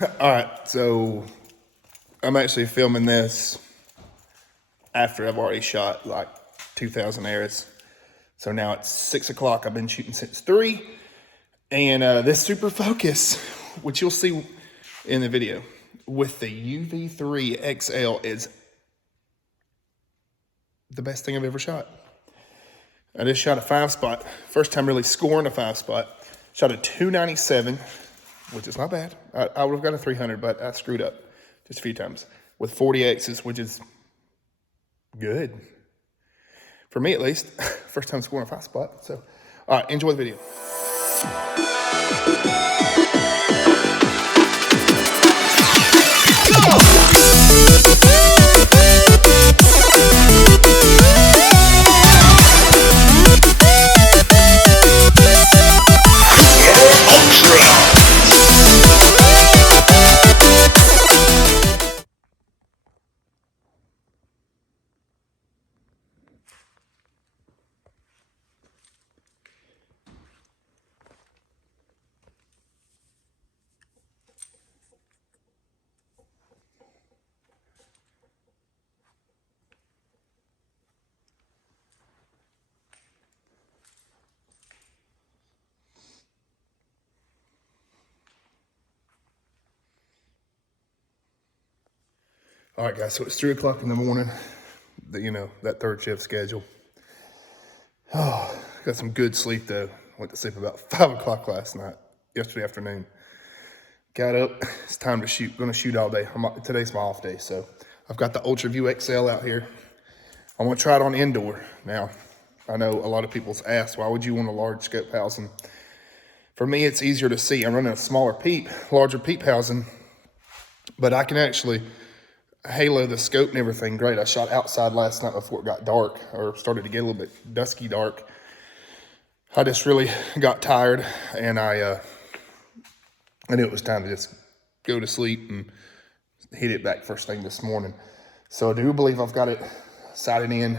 All right, so I'm actually filming this after I've already shot like 2,000 arrows. So now it's 6 o'clock. I've been shooting since 3. And this Supra Focus, which you'll see in the video, with the Uv3xl is the best thing I've ever shot. I just shot a 5-spot. First time really scoring a 5-spot. Shot a 297, which is not bad. I would have got a 300, but I screwed up just a few times. With 40Xs, which is good. For me, at least. First time scoring a 5-spot. So, all right, enjoy the video. All right, guys, so it's 3 o'clock in the morning, that third shift schedule. Oh, got some good sleep, though. Went to sleep about 5 o'clock yesterday afternoon. Got up, it's time to shoot. Gonna shoot all day. Today's my off day, so I've got the Uv3xl out here. I want to try it on indoor. Now, I know a lot of people's asked, why would you want a large scope housing? For me, it's easier to see. I'm running a smaller larger peep housing, but I can actually halo the scope and everything great. I shot outside last night before it got dark, or started to get a little bit dusky dark. I just really got tired, and I knew it was time to just go to sleep and hit it back first thing this morning. So I do believe I've got it sighted in.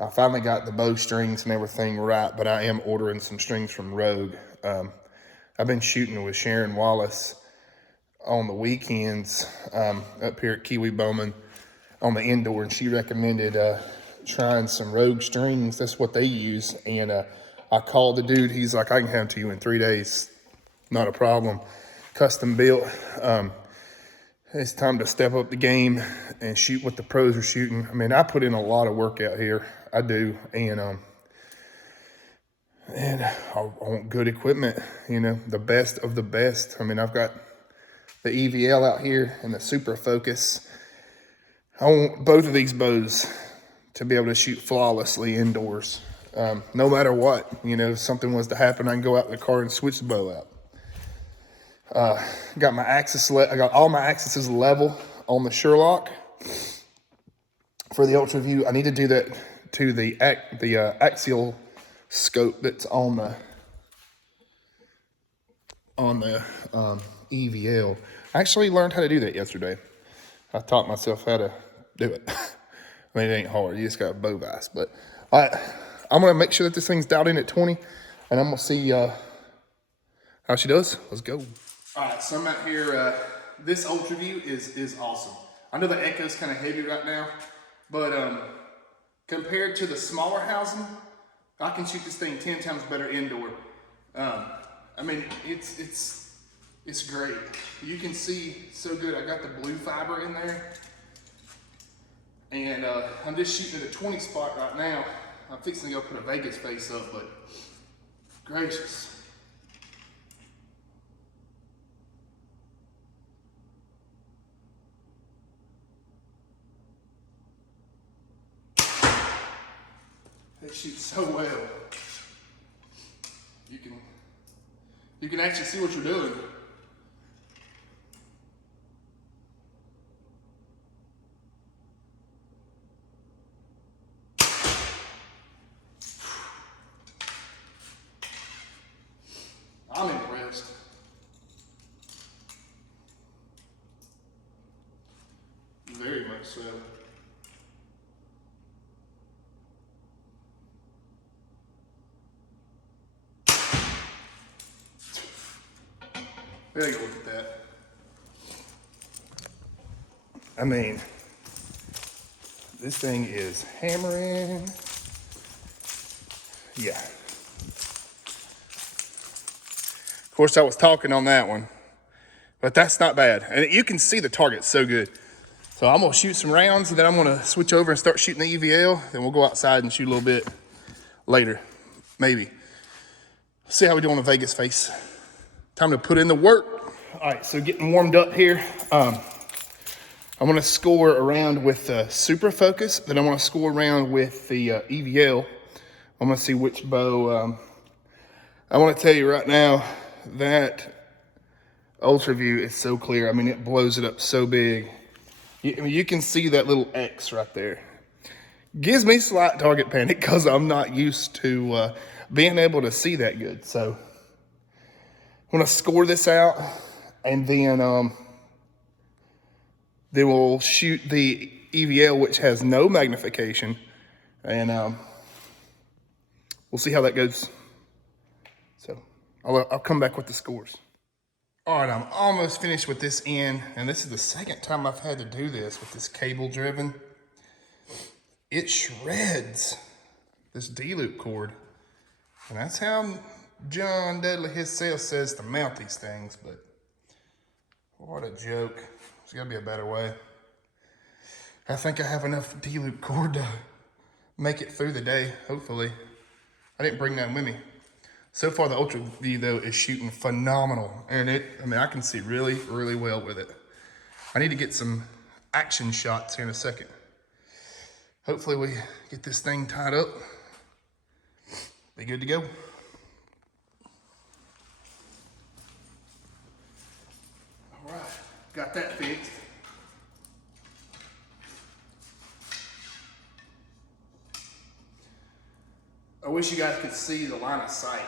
I finally got the bow strings and everything right, but I am ordering some strings from Rogue. I've been shooting with Sharon Wallace on the weekends up here at Kiwi Bowman on the indoor, and she recommended trying some Rogue strings. That's what they use. And I called the dude. He's like, I can have them to you in 3 days. Not a problem. Custom built. It's time to step up the game and shoot what the pros are shooting. I mean, I put in a lot of work out here. I do. And I want good equipment, the best of the best. I mean, I've got the EVL out here and the Supra Focus. I want both of these bows to be able to shoot flawlessly indoors. No matter what, if something was to happen, I can go out in the car and switch the bow out. Got my axis, I got all my axes level on the Sherlock. For the Ultra View, I need to do that to the axial scope that's on the EVL. I actually learned how to do that yesterday. I taught myself how to do it. I mean, it ain't hard. You just got a bow vise. But I'm going to make sure that this thing's dialed in at 20, and I'm going to see how she does. Let's go. All right, so I'm out here. This Ultra View is awesome. I know the echo's kind of heavy right now, but compared to the smaller housing, I can shoot this thing 10 times better indoor. I mean, it's great. You can see so good. I got the blue fiber in there, and I'm just shooting at a 20 spot right now. I'm fixing to go put a Vegas face up, but gracious. They shoot so well. You can actually see what you're doing. I'm impressed. Very much so. There you go, look at that. I mean, this thing is hammering. Yeah. Of course, I was talking on that one, but that's not bad. And you can see the target so good. So I'm gonna shoot some rounds and then I'm gonna switch over and start shooting the EVL. Then we'll go outside and shoot a little bit later, maybe. See how we do on the Vegas face. Time to put in the work. All right, so getting warmed up here. I'm gonna score around with the Supra focus, then I'm gonna score around with the EVL. I'm gonna see which bow. I wanna tell you right now, that Ultra View is so clear. I mean, it blows it up so big. You can see that little X right there. Gives me slight target panic because I'm not used to being able to see that good. So I'm gonna score this out and then we'll shoot the EVL, which has no magnification, and we'll see how that goes. So I'll come back with the scores. All right, I'm almost finished with this end, and this is the second time I've had to do this with this cable driven. It shreds this D-loop cord, and that's how John Dudley himself says to mount these things, but what a joke. There's gotta be a better way. I think I have enough D-loop cord to make it through the day, hopefully. I didn't bring none with me. So far, the Ultra View, though, is shooting phenomenal. And I can see really, really well with it. I need to get some action shots here in a second. Hopefully, we get this thing tied up. Be good to go. All right, got that fixed. I wish you guys could see the line of sight.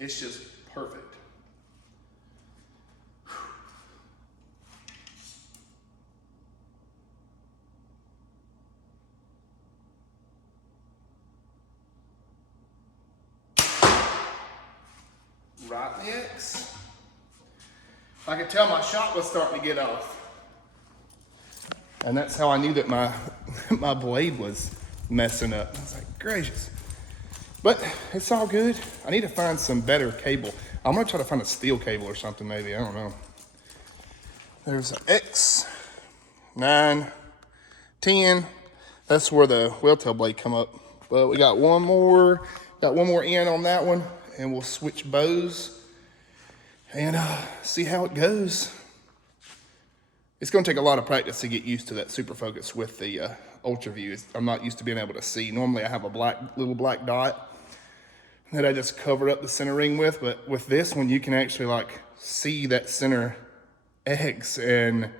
It's just perfect. Right in the X. I could tell my shot was starting to get off. And that's how I knew that my my blade was messing up. I was like, gracious. But it's all good. I need to find some better cable. I'm gonna try to find a steel cable or something maybe, I don't know. There's an X, 9, 10. That's where the welltail blade come up. But we got one more in on that one, and we'll switch bows and see how it goes. It's gonna take a lot of practice to get used to that super focus with the Ultra View. I'm not used to being able to see. Normally I have a little black dot that I just cover up the center ring with, but with this one, you can actually like see that center X, and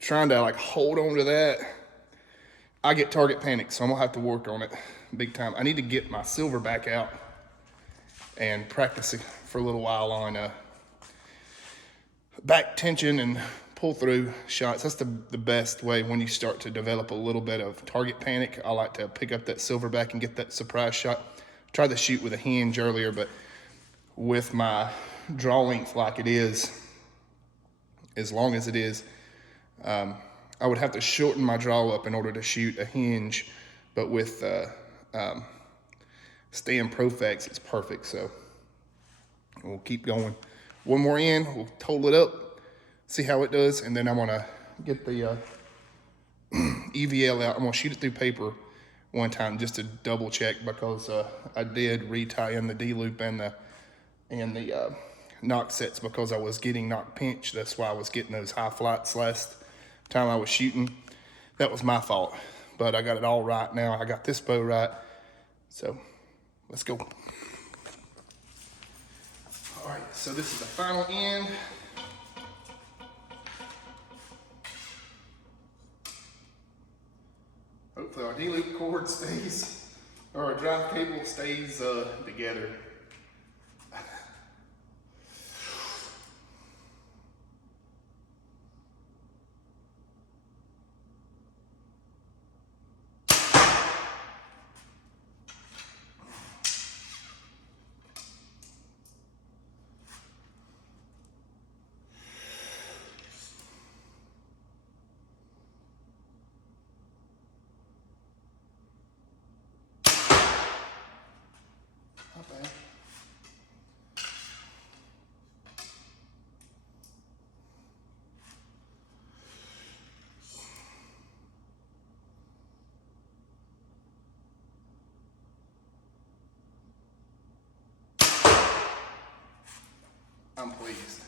trying to like hold on to that, I get target panic, so I'm gonna have to work on it big time. I need to get my silver back out and practice it for a little while on back tension and pull through shots. That's the best way when you start to develop a little bit of target panic. I like to pick up that silver back and get that surprise shot. Tried to shoot with a hinge earlier, but with my draw length like it is, as long as it is, I would have to shorten my draw up in order to shoot a hinge, but with Stan Profex, it's perfect. So we'll keep going. One more in, we'll total it up, see how it does, and then I'm gonna get the EVL out. I'm gonna shoot it through paper one time just to double check, because I did retie in the D-loop and the knock sets because I was getting knock pinch. That's why I was getting those high flights last time I was shooting. That was my fault, but I got it all right now. I got this bow right, so let's go. All right, so this is the final end. Hopefully our D-loop cord stays, or our drive cable stays together. I'm pleased.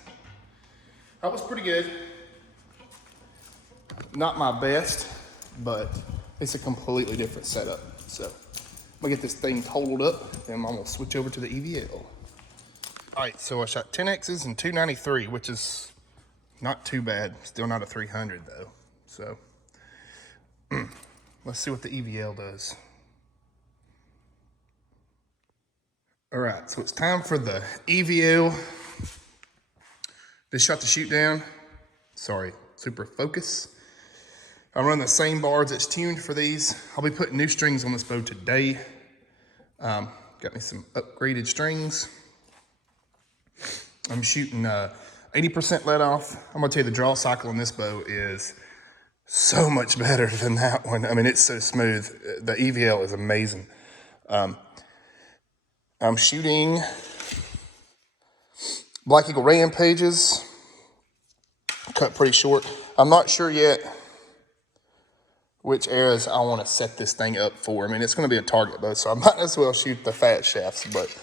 That was pretty good. Not my best, but it's a completely different setup. So I'm gonna get this thing totaled up, and I'm gonna switch over to the EVL. All right, so I shot 10Xs and 293, which is not too bad. Still not a 300 though. So let's see what the EVL does. All right, so it's time for the EVL. Just shot the shoot down. Sorry, Supra focus. I'm running the same bars that's tuned for these. I'll be putting new strings on this bow today. Got me some upgraded strings. I'm shooting 80% let off. I'm gonna tell you the draw cycle on this bow is so much better than that one. I mean, it's so smooth. The EVL is amazing. I'm shooting Black Eagle Rampages, cut pretty short. I'm not sure yet which eras I want to set this thing up for. I mean, it's going to be a target bow, so I might as well shoot the fat shafts, but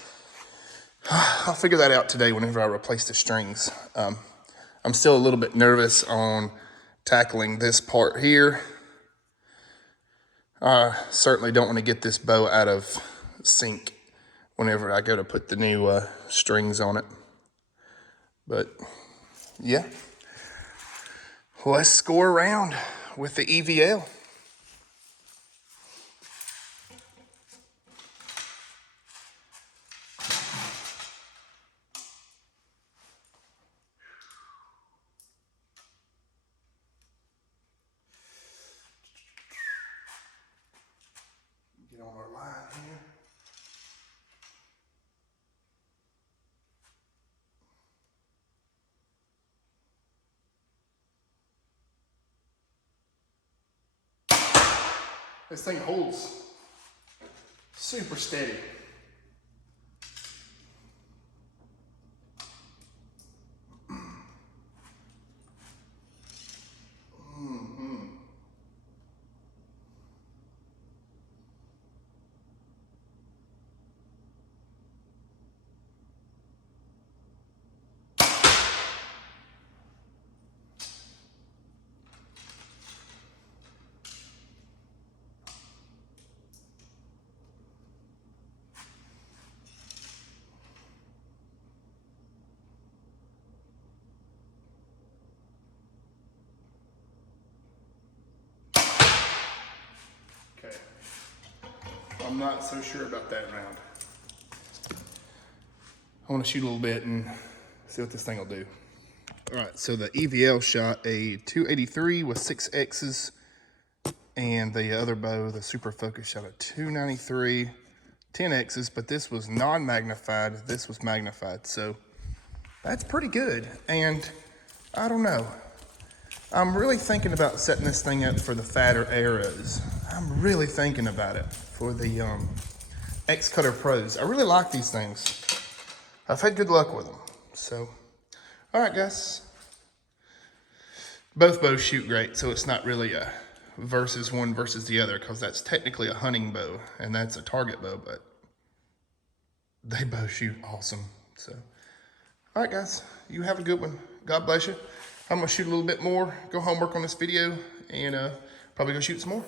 I'll figure that out today whenever I replace the strings. I'm still a little bit nervous on tackling this part here. I certainly don't want to get this bow out of sync whenever I go to put the new strings on it. But yeah, let's score around with the EVL. Get on our line here. This thing holds super steady. Okay, I'm not so sure about that round. I want to shoot a little bit and see what this thing will do. All right, so the EVL shot a 283 with 6 X's, and the other bow, the Supra Focus, shot a 293, 10 X's, but this was non-magnified, this was magnified, so that's pretty good. And I don't know, I'm really thinking about setting this thing up for the fatter arrows. I'm really thinking about it for the X-Cutter Pros. I really like these things. I've had good luck with them. So, all right, guys. Both bows shoot great, so it's not really a versus one versus the other, because that's technically a hunting bow and that's a target bow, but they both shoot awesome. So, all right, guys, you have a good one. God bless you. I'm gonna shoot a little bit more, go home, work on this video, and probably go shoot some more.